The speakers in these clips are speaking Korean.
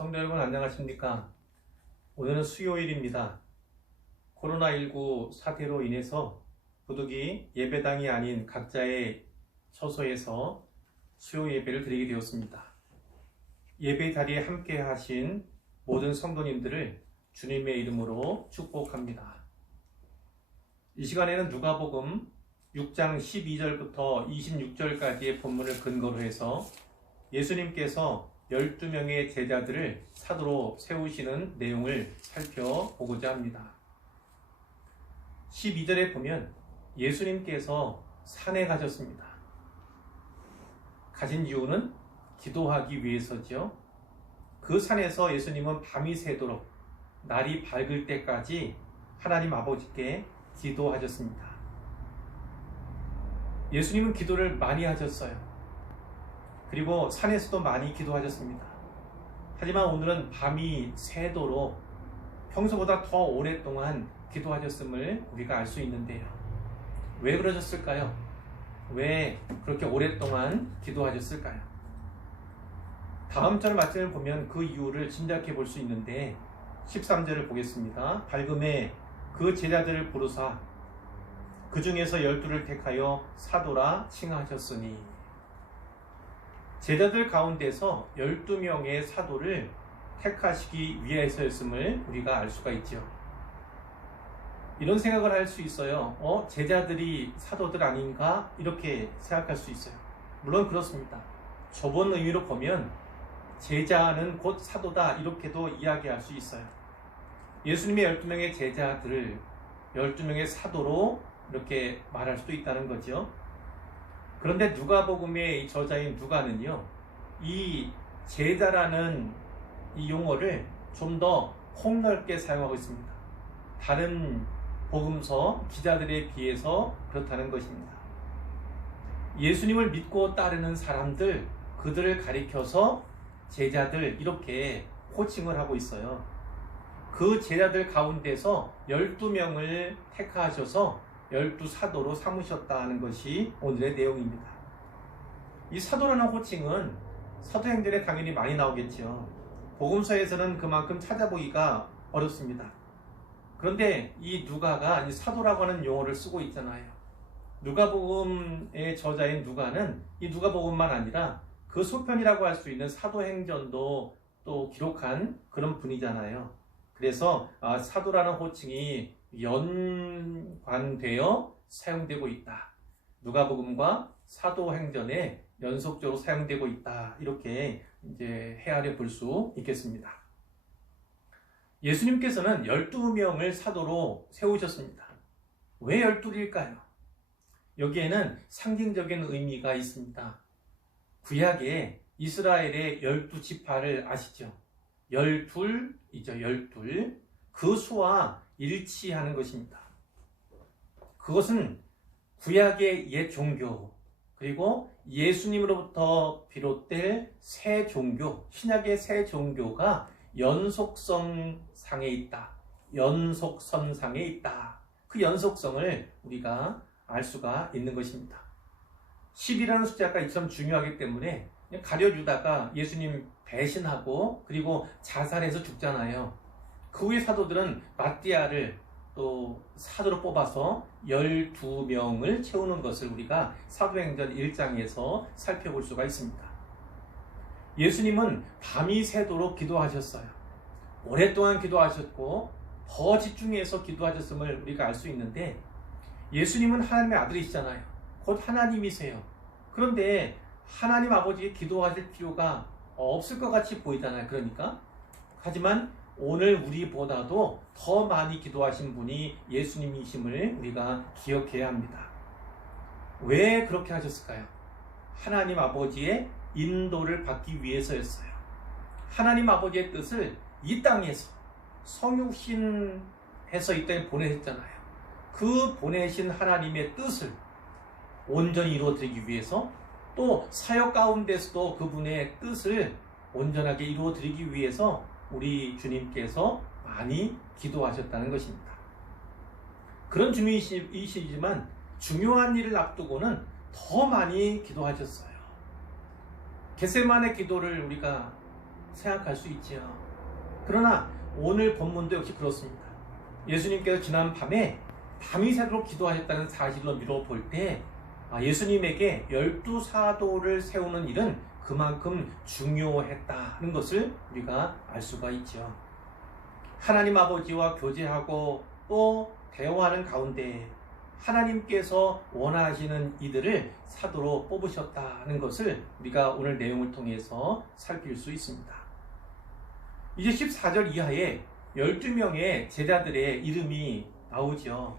성도 여러분 안녕하십니까? 오늘은 수요일입니다. 코로나19 사태로 인해서 부득이 예배당이 아닌 각자의 처소에서 수요 예배를 드리게 되었습니다. 예배 자리에 함께 하신 모든 성도님들을 주님의 이름으로 축복합니다. 이 시간에는 누가복음 6장 12절부터 26절까지의 본문을 근거로 해서 예수님께서 12명의 제자들을 사도로 세우시는 내용을 살펴보고자 합니다. 12절에 보면 예수님께서 산에 가셨습니다. 가신 이유는 기도하기 위해서죠. 그 산에서 예수님은 밤이 새도록 날이 밝을 때까지 하나님 아버지께 기도하셨습니다. 예수님은 기도를 많이 하셨어요. 그리고 산에서도 많이 기도하셨습니다. 하지만 오늘은 밤이 새도록 평소보다 더 오랫동안 기도하셨음을 우리가 알 수 있는데요. 왜 그러셨을까요? 왜 그렇게 오랫동안 기도하셨을까요? 다음 절 말씀을 보면 그 이유를 짐작해 볼 수 있는데 13절을 보겠습니다. 밝음에 그 제자들을 부르사 그 중에서 12를 택하여 사도라 칭하셨으니, 제자들 가운데서 12명의 사도를 택하시기 위해서였음을 우리가 알 수가 있죠. 이런 생각을 할 수 있어요. 제자들이 사도들 아닌가? 이렇게 생각할 수 있어요. 물론 그렇습니다. 좁은 의미로 보면 제자는 곧 사도다 이렇게도 이야기할 수 있어요. 예수님의 12명의 제자들을 12명의 사도로 이렇게 말할 수도 있다는 거죠. 그런데 누가복음의 저자인 누가는요, 이 제자라는 이 용어를 좀 더 폭넓게 사용하고 있습니다. 다른 복음서 기자들에 비해서 그렇다는 것입니다. 예수님을 믿고 따르는 사람들, 그들을 가리켜서 제자들 이렇게 호칭을 하고 있어요. 그 제자들 가운데서 12명을 택하셔서 12사도로 삼으셨다는 것이 오늘의 내용입니다. 이 사도라는 호칭은 사도행전에 당연히 많이 나오겠죠. 복음서에서는 그만큼 찾아보기가 어렵습니다. 그런데 이 누가가 이 사도라고 하는 용어를 쓰고 있잖아요. 누가복음의 저자인 누가는 이 누가복음만 아니라 그 소편이라고 할 수 있는 사도행전도 또 기록한 그런 분이잖아요. 그래서 사도라는 호칭이 연관되어 사용되고 있다. 누가복음과 사도행전에 연속적으로 사용되고 있다. 이렇게 이제 헤아려 볼 수 있겠습니다. 예수님께서는 12명을 사도로 세우셨습니다. 왜 12일까요? 여기에는 상징적인 의미가 있습니다. 구약에 이스라엘의 12지파를 아시죠? 12이죠. 12. 그 수와 일치하는 것입니다. 그것은 구약의 옛 종교, 그리고 예수님으로부터 비롯될 새 종교, 신약의 새 종교가 연속성상에 있다. 연속선상에 있다. 그 연속성을 우리가 알 수가 있는 것입니다. 10이라는 숫자가 이처럼 중요하기 때문에 가룟유다가 예수님 배신하고 그리고 자살해서 죽잖아요. 그 후에 사도들은 마띠아를 또 사도로 뽑아서 12명을 채우는 것을 우리가 사도행전 1장에서 살펴볼 수가 있습니다. 예수님은 밤이 새도록 기도하셨어요. 오랫동안 기도하셨고 더 집중해서 기도하셨음을 우리가 알 수 있는데, 예수님은 하나님의 아들이시잖아요. 곧 하나님이세요. 그런데 하나님 아버지께 기도하실 필요가 없을 것 같이 보이잖아요. 그러니까 하지만 오늘 우리보다도 더 많이 기도하신 분이 예수님이심을 우리가 기억해야 합니다. 왜 그렇게 하셨을까요? 하나님 아버지의 인도를 받기 위해서였어요. 하나님 아버지의 뜻을 이 땅에서 성육신해서 이 땅에 보내셨잖아요. 그 보내신 하나님의 뜻을 온전히 이루어드리기 위해서, 또 사역 가운데서도 그분의 뜻을 온전하게 이루어드리기 위해서 우리 주님께서 많이 기도하셨다는 것입니다. 그런 주님이시지만 중요한 일을 앞두고는 더 많이 기도하셨어요. 겟세마네 기도를 우리가 생각할 수 있지요. 그러나 오늘 본문도 역시 그렇습니다. 예수님께서 지난 밤에 밤이 새도록 기도하셨다는 사실로 미뤄볼 때 예수님에게 12사도를 세우는 일은 그만큼 중요했다는 것을 우리가 알 수가 있죠. 하나님 아버지와 교제하고 또 대화하는 가운데 하나님께서 원하시는 이들을 사도로 뽑으셨다는 것을 우리가 오늘 내용을 통해서 살필 수 있습니다. 이제 14절 이하에 12명의 제자들의 이름이 나오죠.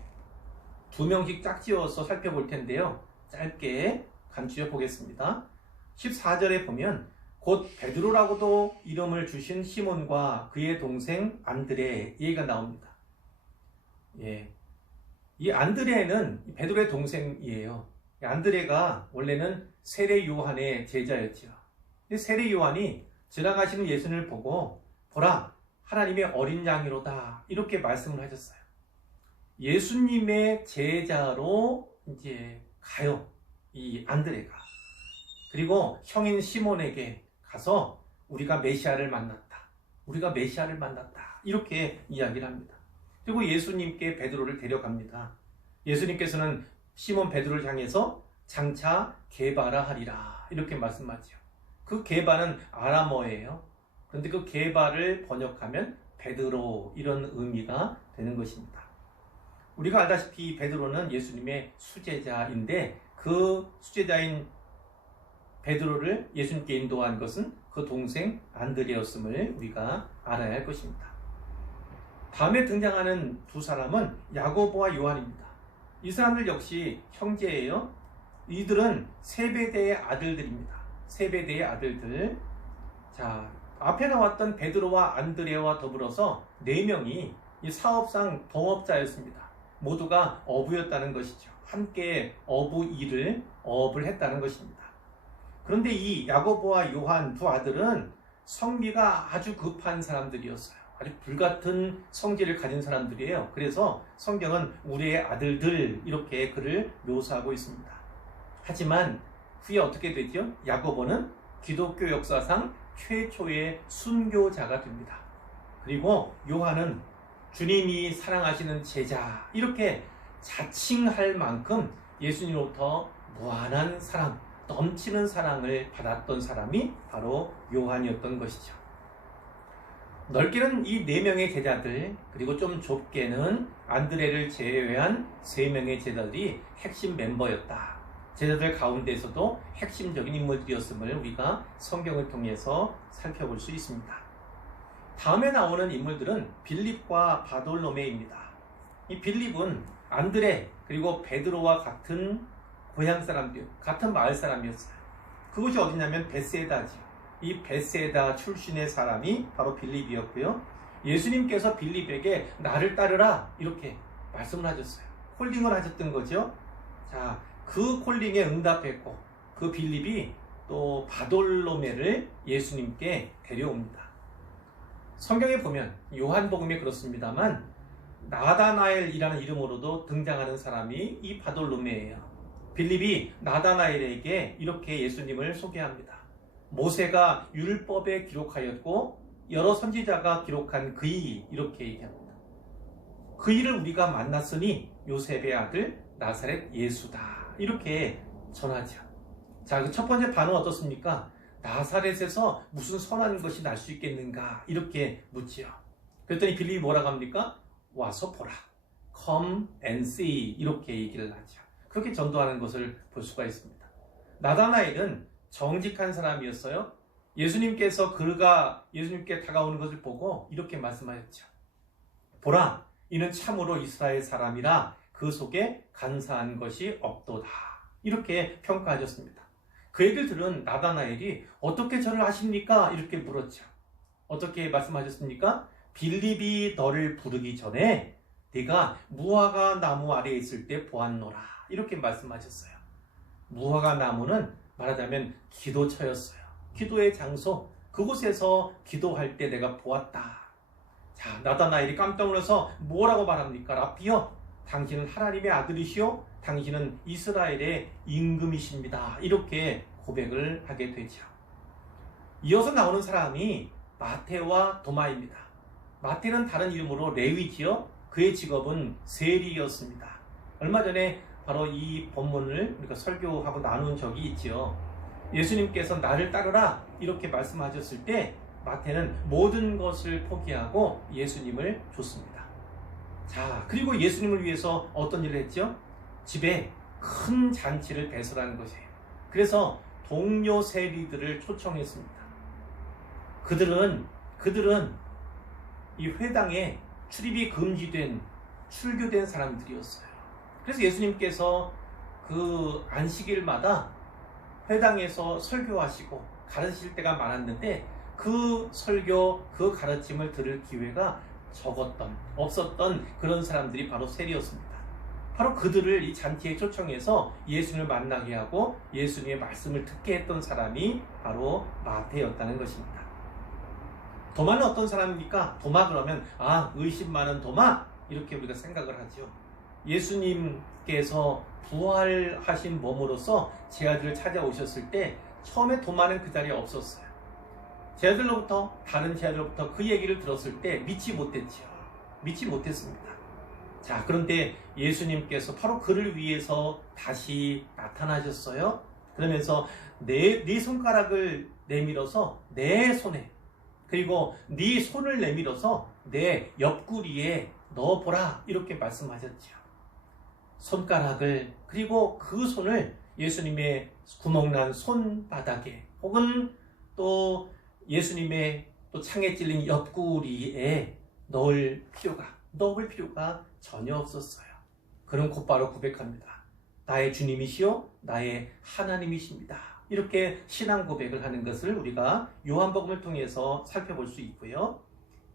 2명씩 짝지어서 살펴볼 텐데요. 짧게 간추려 보겠습니다. 14절에 보면 곧 베드로라고도 이름을 주신 시몬과 그의 동생 안드레 얘기가 나옵니다. 이 안드레는 베드로의 동생이에요. 안드레가 원래는 세례 요한의 제자였죠. 세례 요한이 지나가시는 예수님을 보고 보라 하나님의 어린 양이로다 이렇게 말씀을 하셨어요. 예수님의 제자로 이제 가요. 이 안드레가. 그리고 형인 시몬에게 가서 우리가 메시아를 만났다. 우리가 메시아를 만났다. 이렇게 이야기를 합니다. 그리고 예수님께 베드로를 데려갑니다. 예수님께서는 시몬 베드로를 향해서 장차 게바라 하리라 이렇게 말씀하죠. 그 게바는 아람어예요. 그런데 그 게바를 번역하면 베드로 이런 의미가 되는 것입니다. 우리가 알다시피 베드로는 예수님의 수제자인데 그 수제자인 베드로를 예수님께 인도한 것은 그 동생 안드레였음을 우리가 알아야 할 것입니다. 다음에 등장하는 두 사람은 야고보와 요한입니다. 이 사람들 역시 형제예요. 이들은 세베대의 아들들입니다. 세베대의 아들들. 자, 앞에 나왔던 베드로와 안드레와 더불어서 4명이 이 사업상 동업자였습니다. 모두가 어부였다는 것이죠. 함께 어업을 했다는 것입니다. 그런데 이 야고보와 요한 두 아들은 성미가 아주 급한 사람들이었어요. 아주 불같은 성질을 가진 사람들이에요. 그래서 성경은 우리의 아들들 이렇게 그를 묘사하고 있습니다. 하지만 후에 어떻게 되죠? 야고보는 기독교 역사상 최초의 순교자가 됩니다. 그리고 요한은 주님이 사랑하시는 제자 이렇게 자칭할 만큼 예수님으로부터 무한한 사랑, 넘치는 사랑을 받았던 사람이 바로 요한이었던 것이죠. 넓게는 이 4명의 제자들 그리고 좀 좁게는 안드레를 제외한 3명의 제자들이 핵심 멤버였다. 제자들 가운데서도 핵심적인 인물들이었음을 우리가 성경을 통해서 살펴볼 수 있습니다. 다음에 나오는 인물들은 빌립과 바돌로메입니다. 이 빌립은 안드레 그리고 베드로와 같은 고향 사람들, 같은 마을 사람이었어요. 그곳이 어디냐면 베세다죠. 이 베세다 출신의 사람이 바로 빌립이었고요. 예수님께서 빌립에게 나를 따르라 이렇게 말씀을 하셨어요. 콜링을 하셨던 거죠. 자, 그 콜링에 응답했고 그 빌립이 또 바돌로메를 예수님께 데려옵니다. 성경에 보면 요한복음에 그렇습니다만 나다나엘이라는 이름으로도 등장하는 사람이 이 바돌로메예요. 빌립이 나다나엘에게 이렇게 예수님을 소개합니다. 모세가 율법에 기록하였고 여러 선지자가 기록한 그이 이렇게 얘기합니다. 그이를 우리가 만났으니 요셉의 아들 나사렛 예수다 이렇게 전하죠. 자, 그 첫 번째 반응 어떻습니까? 나사렛에서 무슨 선한 것이 날 수 있겠는가 이렇게 묻지요. 그랬더니 빌립이 뭐라고 합니까? 와서 보라. Come and see 이렇게 얘기를 하죠. 그렇게 전도하는 것을 볼 수가 있습니다. 나다나엘은 정직한 사람이었어요. 예수님께서 그가 예수님께 다가오는 것을 보고 이렇게 말씀하셨죠. 보라, 이는 참으로 이스라엘 사람이라 그 속에 간사한 것이 없도다. 이렇게 평가하셨습니다. 그 얘기를 들은 나다나엘이 어떻게 저를 아십니까? 이렇게 물었죠. 어떻게 말씀하셨습니까? 빌립이 너를 부르기 전에 네가 무화과 나무 아래에 있을 때 보았노라. 이렇게 말씀하셨어요. 무화과 나무는 말하자면 기도처였어요. 기도의 장소, 그곳에서 기도할 때 내가 보았다. 자, 나다나엘이 깜짝 놀라서 뭐라고 말합니까? 라비여, 당신은 하나님의 아들이시오. 당신은 이스라엘의 임금이십니다. 이렇게 고백을 하게 되죠. 이어서 나오는 사람이 마태와 도마입니다. 마태는 다른 이름으로 레위지요. 그의 직업은 세리였습니다. 얼마 전에 바로 이 본문을 우리가 설교하고 나눈 적이 있지요. 예수님께서 나를 따르라 이렇게 말씀하셨을 때 마태는 모든 것을 포기하고 예수님을 줬습니다. 자, 그리고 예수님을 위해서 어떤 일을 했죠? 집에 큰 잔치를 배설하는 것이에요. 그래서 동료 세리들을 초청했습니다. 그들은 이 회당에 출입이 금지된 출교된 사람들이었어요. 그래서 예수님께서 그 안식일마다 회당에서 설교하시고 가르치실 때가 많았는데 그 설교, 그 가르침을 들을 기회가 없었던 그런 사람들이 바로 세리였습니다. 바로 그들을 이 잔치에 초청해서 예수님을 만나게 하고 예수님의 말씀을 듣게 했던 사람이 바로 마태였다는 것입니다. 도마는 어떤 사람입니까? 도마 그러면 의심 많은 도마 이렇게 우리가 생각을 하죠. 예수님께서 부활하신 몸으로서 제 아들을 찾아오셨을 때 처음에 도마는 그 자리에 없었어요. 다른 제 아들로부터 그 얘기를 들었을 때 믿지 못했습니다. 자, 그런데 예수님께서 바로 그를 위해서 다시 나타나셨어요. 그러면서 네 손가락을 내밀어서 내 손에, 그리고 네 손을 내밀어서 내 옆구리에 넣어보라 이렇게 말씀하셨죠. 손가락을, 그리고 그 손을 예수님의 구멍난 손바닥에 혹은 또 예수님의 또 창에 찔린 옆구리에 넣을 필요가 전혀 없었어요. 그럼 곧바로 고백합니다. 나의 주님이시요 나의 하나님이십니다. 이렇게 신앙 고백을 하는 것을 우리가 요한복음을 통해서 살펴볼 수 있고요.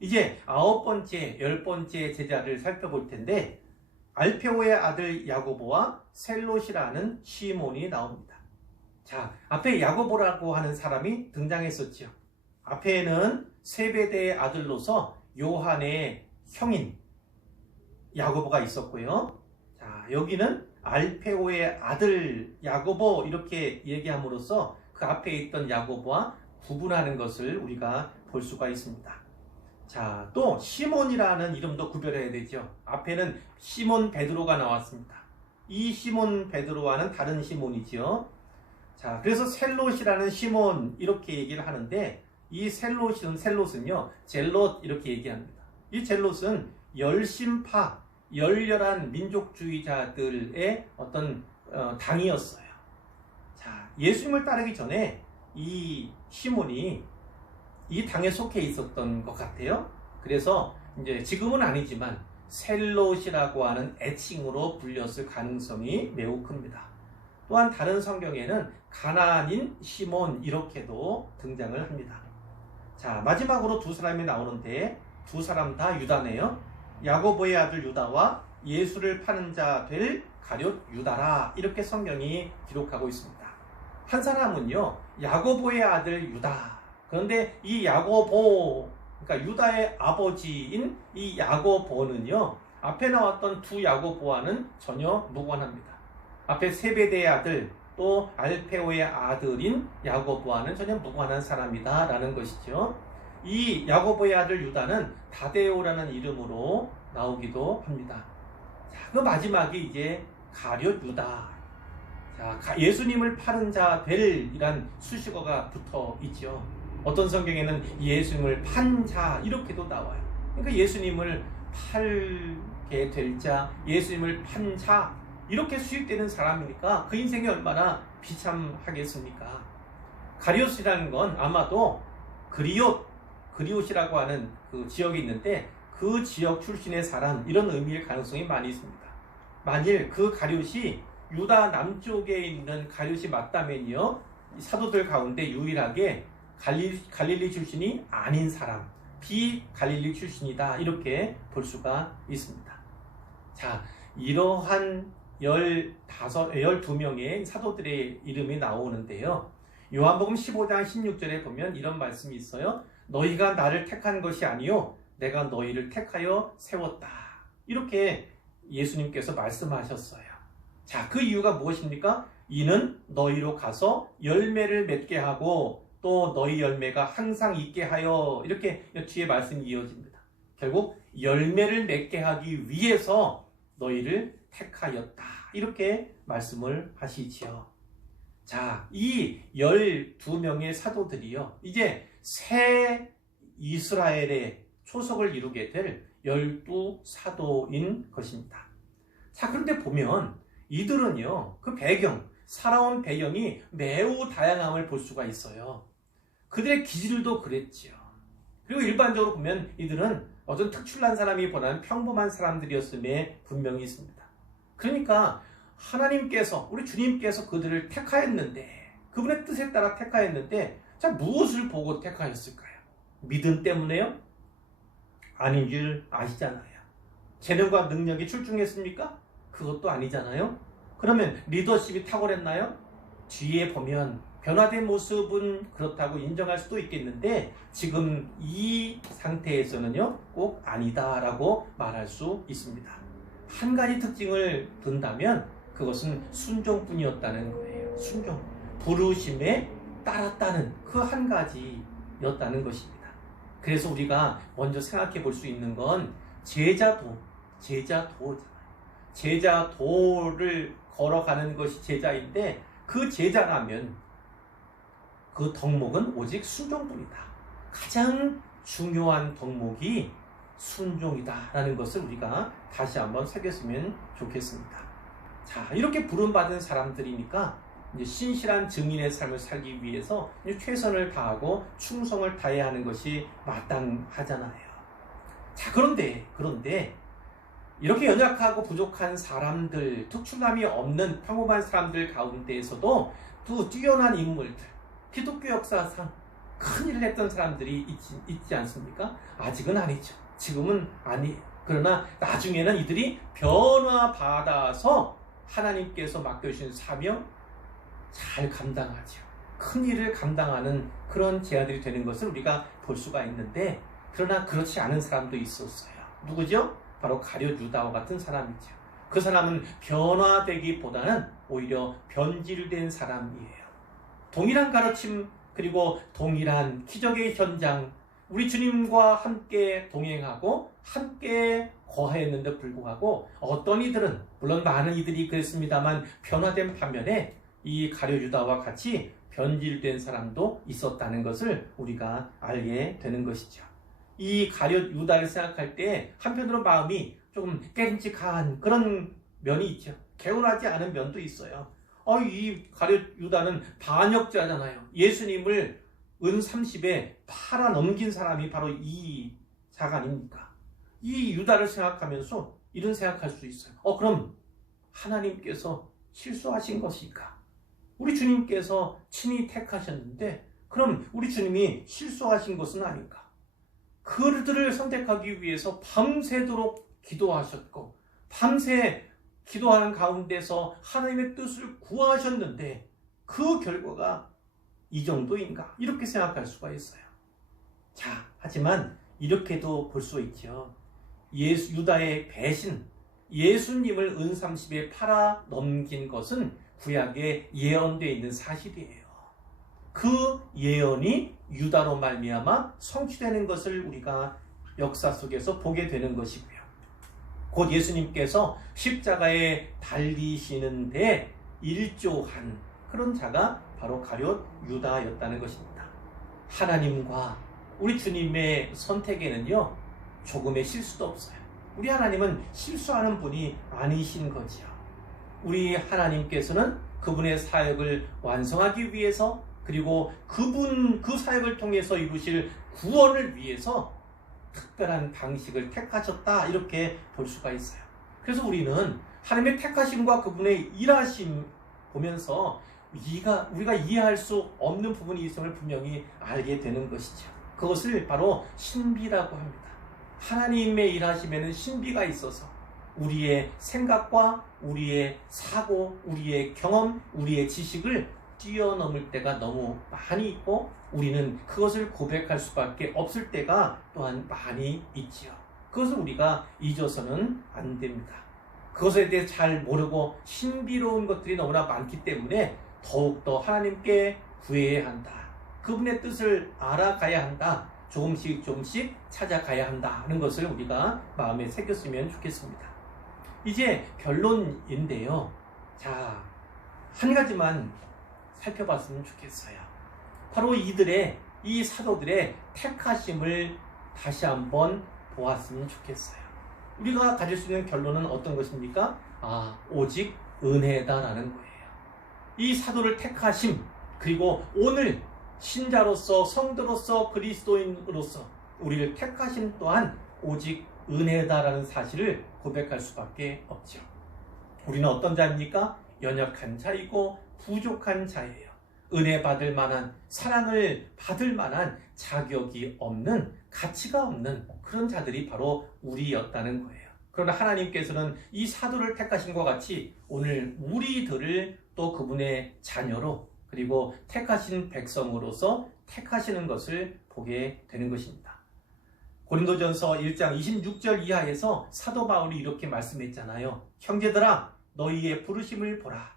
이제 9번째, 10번째 제자를 살펴볼 텐데 알페오의 아들 야고보와 셀롯이라는 시몬이 나옵니다. 자, 앞에 야고보라고 하는 사람이 등장했었죠. 앞에는 세베대의 아들로서 요한의 형인 야고보가 있었고요. 자, 여기는 알페오의 아들 야고보 이렇게 얘기함으로써 그 앞에 있던 야고보와 구분하는 것을 우리가 볼 수가 있습니다. 자, 또 시몬이라는 이름도 구별해야 되죠. 앞에는 시몬 베드로가 나왔습니다. 이 시몬 베드로와는 다른 시몬이죠. 자, 그래서 셀롯이라는 시몬 이렇게 얘기를 하는데 이 셀롯은요 젤롯 이렇게 얘기합니다. 이 젤롯은 열렬한 민족주의자들의 어떤 당이었어요. 자, 예수님을 따르기 전에 이 시몬이 이 당에 속해 있었던 것 같아요. 그래서 이제 지금은 아니지만 셀롯이라고 하는 애칭으로 불렸을 가능성이 매우 큽니다. 또한 다른 성경에는 가나안인 시몬 이렇게도 등장을 합니다. 자, 마지막으로 두 사람이 나오는데 두 사람 다 유다네요. 야고보의 아들 유다와 예수를 파는 자 될 가룟 유다라 이렇게 성경이 기록하고 있습니다. 한 사람은요 야고보의 아들 유다. 그런데 이 야고보, 그러니까 유다의 아버지인 이 야고보는요 앞에 나왔던 두 야고보와는 전혀 무관합니다. 앞에 세베대의 아들 또 알페오의 아들인 야고보와는 전혀 무관한 사람이다 라는 것이죠. 이 야고보의 아들 유다는 다데오라는 이름으로 나오기도 합니다. 자, 그 마지막이 이제 가룟 유다. 자, 예수님을 파는 자 될이란 수식어가 붙어 있죠. 어떤 성경에는 예수님을 판 자 이렇게도 나와요. 그러니까 예수님을 팔게 될 자, 예수님을 판 자 이렇게 수입되는 사람이니까 그 인생이 얼마나 비참하겠습니까? 가룟이라는 건 아마도 그리옷이라고 하는 그 지역이 있는데 그 지역 출신의 사람 이런 의미일 가능성이 많이 있습니다. 만일 그 가룟이 유다 남쪽에 있는 가룟이 맞다면요 사도들 가운데 유일하게 갈릴리 출신이 아닌 사람, 비갈릴리 출신이다 이렇게 볼 수가 있습니다. 자, 이러한 12명의 사도들의 이름이 나오는데요. 요한복음 15장 16절에 보면 이런 말씀이 있어요. 너희가 나를 택한 것이 아니요 내가 너희를 택하여 세웠다. 이렇게 예수님께서 말씀하셨어요. 자, 그 이유가 무엇입니까? 이는 너희로 가서 열매를 맺게 하고 또 너희 열매가 항상 있게 하여 이렇게 뒤에 말씀이 이어집니다. 결국 열매를 맺게 하기 위해서 너희를 택하였다. 이렇게 말씀을 하시지요. 자, 이 12명의 사도들이요. 이제 새 이스라엘의 초석을 이루게 될 12사도인 것입니다. 자, 그런데 보면 이들은요, 그 배경, 살아온 배경이 매우 다양함을 볼 수가 있어요. 그들의 기질도 그랬지요. 그리고 일반적으로 보면 이들은 어떤 특출난 사람이보다는 평범한 사람들이었음에 분명히 있습니다. 그러니까 하나님께서, 우리 주님께서 그들을 택하였는데, 그분의 뜻에 따라 택하였는데, 자, 무엇을 보고 택하였을까요? 믿음 때문에요? 아닌 줄 아시잖아요. 재능과 능력이 출중했습니까? 그것도 아니잖아요. 그러면 리더십이 탁월했나요? 뒤에 보면 변화된 모습은 그렇다고 인정할 수도 있겠는데 지금 이 상태에서는요 꼭 아니다라고 말할 수 있습니다. 한 가지 특징을 든다면 그것은 순종뿐이었다는 거예요. 순종, 부르심에 따랐다는 그 한 가지였다는 것입니다. 그래서 우리가 먼저 생각해 볼 수 있는 건 제자도를 걸어가는 것이 제자인데 그 제자라면 그 덕목은 오직 순종뿐이다. 가장 중요한 덕목이 순종이다라는 것을 우리가 다시 한번 새겼으면 좋겠습니다. 자, 이렇게 부름받은 사람들이니까 이제 신실한 증인의 삶을 살기 위해서 최선을 다하고 충성을 다해야 하는 것이 마땅하잖아요. 자, 그런데 이렇게 연약하고 부족한 사람들, 특출남이 없는 평범한 사람들 가운데에서도 또 뛰어난 인물들, 기독교 역사상 큰 일을 했던 사람들이 있지 않습니까? 아직은 아니죠. 지금은 아니에요. 그러나 나중에는 이들이 변화받아서 하나님께서 맡겨주신 사명 잘 감당하죠. 큰 일을 감당하는 그런 제자들이 되는 것을 우리가 볼 수가 있는데, 그러나 그렇지 않은 사람도 있었어요. 누구죠? 바로 가룟 유다와 같은 사람이죠. 그 사람은 변화되기보다는 오히려 변질된 사람이에요. 동일한 가르침, 그리고 동일한 기적의 현장, 우리 주님과 함께 동행하고 함께 거하였는데 불구하고 어떤 이들은, 물론 많은 이들이 그랬습니다만 변화된 반면에 이 가룟 유다와 같이 변질된 사람도 있었다는 것을 우리가 알게 되는 것이죠. 이 가룟 유다를 생각할 때 한편으로 마음이 조금 깨름직한 그런 면이 있죠. 개운하지 않은 면도 있어요. 이 가룟 유다는 반역자잖아요. 예수님을 은 30에 팔아 넘긴 사람이 바로 이 자가 아닙니까? 이 유다를 생각하면서 이런 생각할 수 있어요. 그럼 하나님께서 실수하신 것일까? 우리 주님께서 친히 택하셨는데 그럼 우리 주님이 실수하신 것은 아닌가? 그들을 선택하기 위해서 밤새도록 기도하셨고 밤새 기도하는 가운데서 하나님의 뜻을 구하셨는데 그 결과가 이 정도인가? 이렇게 생각할 수가 있어요. 자, 하지만 이렇게도 볼 수 있죠. 유다의 배신, 예수님을 은 30에 팔아 넘긴 것은 구약에 예언되어 있는 사실이에요. 그 예언이 유다로 말미암아 성취되는 것을 우리가 역사 속에서 보게 되는 것이고요. 곧 예수님께서 십자가에 달리시는데 일조한 그런 자가 바로 가룟 유다였다는 것입니다. 하나님과 우리 주님의 선택에는요 조금의 실수도 없어요. 우리 하나님은 실수하는 분이 아니신 거지요. 우리 하나님께서는 그분의 사역을 완성하기 위해서, 그리고 그 사역을 통해서 이루실 구원을 위해서 특별한 방식을 택하셨다, 이렇게 볼 수가 있어요. 그래서 우리는 하나님의 택하심과 그분의 일하심 보면서 우리가 이해할 수 없는 부분이 있음을 분명히 알게 되는 것이죠. 그것을 바로 신비라고 합니다. 하나님의 일하심에는 신비가 있어서 우리의 생각과 우리의 사고, 우리의 경험, 우리의 지식을 뛰어넘을 때가 너무 많이 있고 우리는 그것을 고백할 수밖에 없을 때가 또한 많이 있지요. 그것을 우리가 잊어서는 안 됩니다. 그것에 대해 잘 모르고 신비로운 것들이 너무나 많기 때문에 더욱더 하나님께 구해야 한다. 그분의 뜻을 알아가야 한다. 조금씩 찾아가야 한다는 것을 우리가 마음에 새겼으면 좋겠습니다. 이제 결론인데요. 자, 한 가지만 살펴봤으면 좋겠어요. 바로 이 사도들의 택하심을 다시 한번 보았으면 좋겠어요. 우리가 가질 수 있는 결론은 어떤 것입니까? 오직 은혜다라는 거예요. 이 사도를 택하심, 그리고 오늘 신자로서, 성도로서, 그리스도인으로서 우리를 택하심 또한 오직 은혜다라는 사실을 고백할 수밖에 없죠. 우리는 어떤 자입니까? 연약한 자이고 부족한 자예요. 은혜 받을 만한, 사랑을 받을 만한 자격이 없는, 가치가 없는 그런 자들이 바로 우리였다는 거예요. 그러나 하나님께서는 이 사도를 택하신 것 같이 오늘 우리들을 또 그분의 자녀로, 그리고 택하신 백성으로서 택하시는 것을 보게 되는 것입니다. 고린도전서 1장 26절 이하에서 사도 바울이 이렇게 말씀했잖아요. 형제들아, 너희의 부르심을 보라.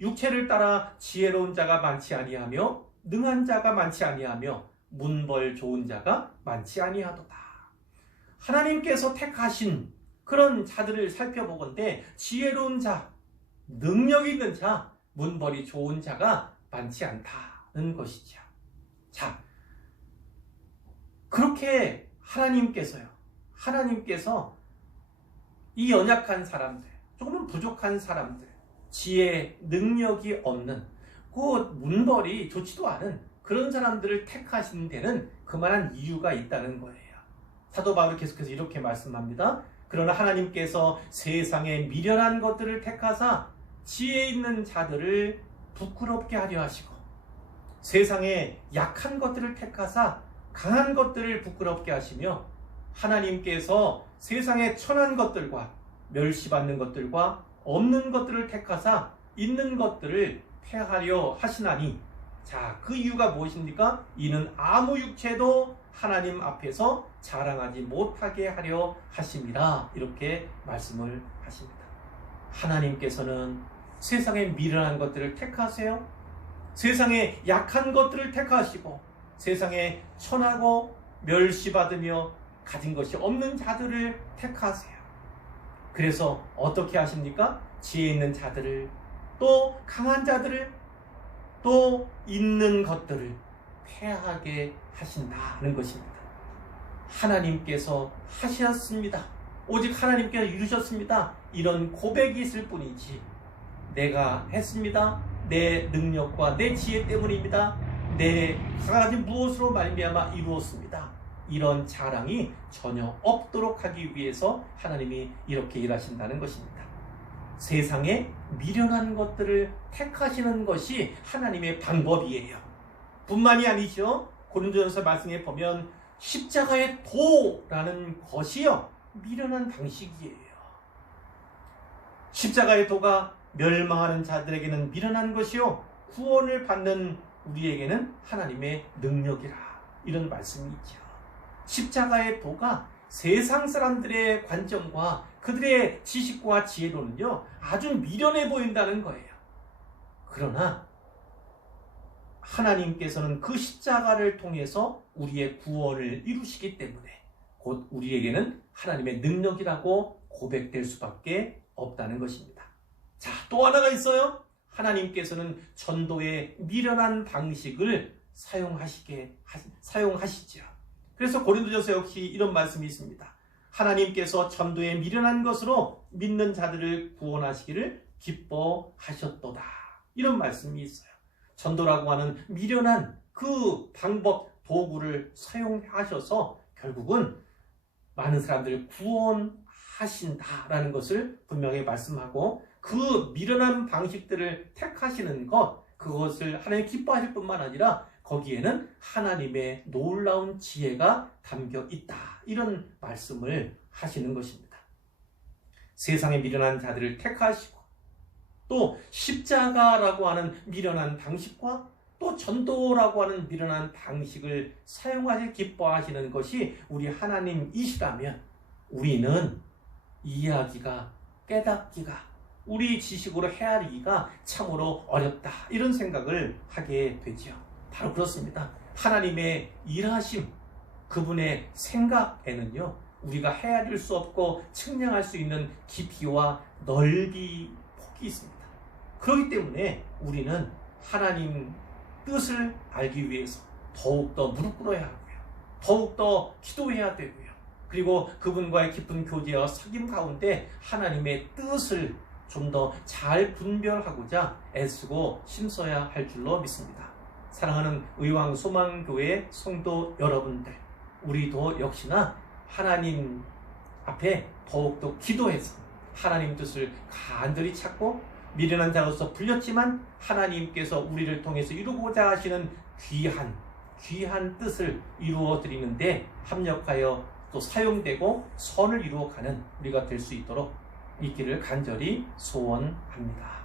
육체를 따라 지혜로운 자가 많지 아니하며 능한 자가 많지 아니하며 문벌 좋은 자가 많지 아니하도다. 하나님께서 택하신 그런 자들을 살펴보건대 지혜로운 자, 능력 있는 자, 문벌이 좋은 자가 많지 않다는 것이죠. 자, 그렇게 하나님께서 이 연약한 사람들, 조금은 부족한 사람들, 지혜, 능력이 없는, 그 문벌이 좋지도 않은 그런 사람들을 택하신 데는 그만한 이유가 있다는 거예요. 사도 바울이 계속해서 이렇게 말씀합니다. 그러나 하나님께서 세상에 미련한 것들을 택하사 지혜 있는 자들을 부끄럽게 하려 하시고, 세상에 약한 것들을 택하사 강한 것들을 부끄럽게 하시며, 하나님께서 세상에 천한 것들과 멸시받는 것들과 없는 것들을 택하사 있는 것들을 폐하려 하시나니, 자, 그 이유가 무엇입니까? 이는 아무 육체도 하나님 앞에서 자랑하지 못하게 하려 하심이라. 이렇게 말씀을 하십니다. 하나님께서는 세상에 미련한 것들을 택하세요. 세상에 약한 것들을 택하시고, 세상에 천하고 멸시받으며 가진 것이 없는 자들을 택하세요. 그래서 어떻게 하십니까? 지혜 있는 자들을, 또 강한 자들을, 또 있는 것들을 폐하게 하신다는 것입니다. 하나님께서 하셨습니다. 오직 하나님께서 이루셨습니다. 이런 고백이 있을 뿐이지, 내가 했습니다, 내 능력과 내 지혜 때문입니다, 내가 가진 무엇으로 말미암아 이루었습니다, 이런 자랑이 전혀 없도록 하기 위해서 하나님이 이렇게 일하신다는 것입니다. 세상에 미련한 것들을 택하시는 것이 하나님의 방법이에요. 뿐만이 아니죠. 고린도전서 말씀에 보면 십자가의 도라는 것이요, 미련한 방식이에요. 십자가의 도가 멸망하는 자들에게는 미련한 것이요, 구원을 받는 우리에게는 하나님의 능력이라. 이런 말씀이 있죠. 십자가의 도가 세상 사람들의 관점과 그들의 지식과 지혜로는요, 아주 미련해 보인다는 거예요. 그러나 하나님께서는 그 십자가를 통해서 우리의 구원을 이루시기 때문에 곧 우리에게는 하나님의 능력이라고 고백될 수밖에 없다는 것입니다. 자, 또 하나가 있어요. 하나님께서는 전도의 미련한 방식을 사용하시죠. 그래서 고린도전서 역시 이런 말씀이 있습니다. 하나님께서 전도의 미련한 것으로 믿는 자들을 구원하시기를 기뻐하셨도다. 이런 말씀이 있어요. 전도라고 하는 미련한 그 방법, 도구를 사용하셔서 결국은 많은 사람들을 구원하신다라는 것을 분명히 말씀하고, 그 미련한 방식들을 택하시는 것, 그것을 하나님 기뻐하실 뿐만 아니라 거기에는 하나님의 놀라운 지혜가 담겨 있다. 이런 말씀을 하시는 것입니다. 세상에 미련한 자들을 택하시고, 또 십자가라고 하는 미련한 방식과 또 전도라고 하는 미련한 방식을 사용하실 기뻐하시는 것이 우리 하나님이시라면, 우리는 이해하기가, 깨닫기가, 우리 지식으로 헤아리기가 참으로 어렵다. 이런 생각을 하게 되죠. 바로 그렇습니다. 하나님의 일하심, 그분의 생각에는요, 우리가 헤아릴 수 없고 측량할 수 있는 깊이와 넓이, 폭이 있습니다. 그렇기 때문에 우리는 하나님 뜻을 알기 위해서 더욱더 무릎 꿇어야 하고요. 더욱더 기도해야 되고요. 그리고 그분과의 깊은 교제와 사귐 가운데 하나님의 뜻을 좀 더 잘 분별하고자 애쓰고 힘써야 할 줄로 믿습니다. 사랑하는 의왕소망교회 성도 여러분들, 우리도 역시나 하나님 앞에 더욱더 기도해서 하나님 뜻을 간절히 찾고 미련한 자로서 불렸지만 하나님께서 우리를 통해서 이루고자 하시는 귀한 뜻을 이루어 드리는데 합력하여 또 사용되고 선을 이루어가는 우리가 될 수 있도록 있기를 간절히 소원합니다.